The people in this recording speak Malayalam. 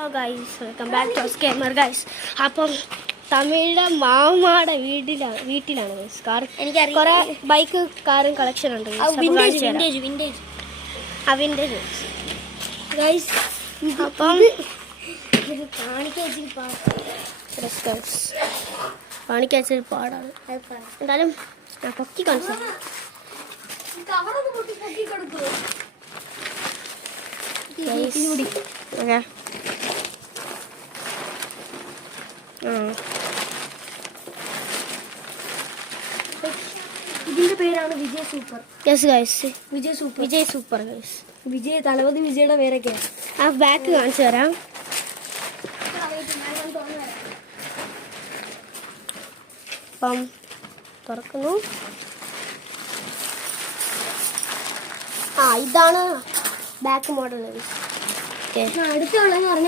Hello guys, welcome back to gamer guys. അപ്പം തമിഴിലെ മാമാടെ വീട്ടിലാണ് ഗൈസ്. കാർ കുറെ ബൈക്ക് കാറും കളക്ഷൻ ഉണ്ട് വിൻറ്റേജ് ഗൈസ്. അപ്പം കാണിക്കാൻ പാടാണ്. എന്തായാലും ഞാൻ പൊക്കി കാണിച്ചു. ഓക്കെ, ഇതിന്റെ പേരാണ് Vijay super. Yes guys, Vijay super guys. Thalapathy വിജയുടെ പേരൊക്കെയാണ്. ആ ബാക്ക് കാണിച്ചു തരാം. അപ്പം തുറക്കുന്നു. ഇതാണ് ബാക്ക് മോഡൽ. അടുത്തുള്ളതെന്ന് പറഞ്ഞാൽ